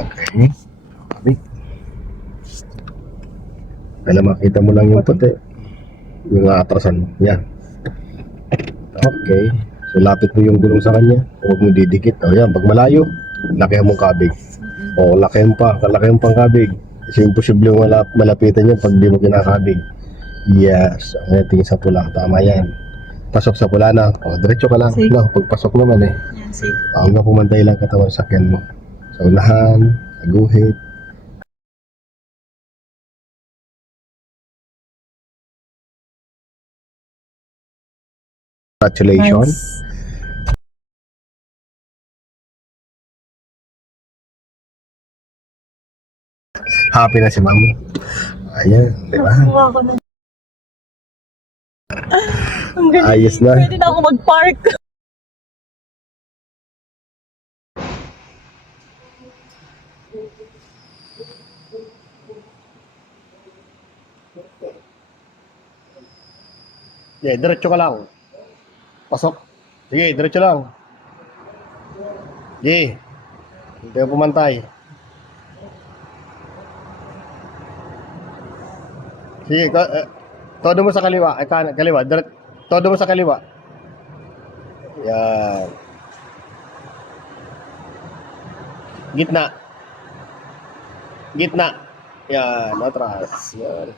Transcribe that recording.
Okay. Sabi. Kaya makita mo lang yung puti. Yung atrasan mo. Yan. Okay. So, lapit mo yung gulong sa kanya. Huwag mo didikit. O yan, pag malayo, lakihan mong kabig. O, lakihan pa. Lakihan pang kabig. Kasi imposible yung malapitan niya pag di mo kinakabig. Yes. Ang tingin sa pula. Tama yan. Pasok sa pula na. O, diretso ka lang. Safe. No, pagpasok naman eh. Yan, safe. Hanggang pumantay lang katawan sa sakyan mo. Sa unahan, sa guhit. Congratulations. Nice. Happy na si ma'am. Ayan, di ba? Nakuha ko na. Ang galing. Ayos na. Pwede na ako mag-park. Yeah, diretso ka lang. Pasok. Sige, diretso lang. Sige. Hindi ka pumantay. Sige, todo mo sa kaliwa. Ay, kaliwa. Todo mo sa kaliwa. Yan. Gitna. Gitna. Yan, atras. Yan.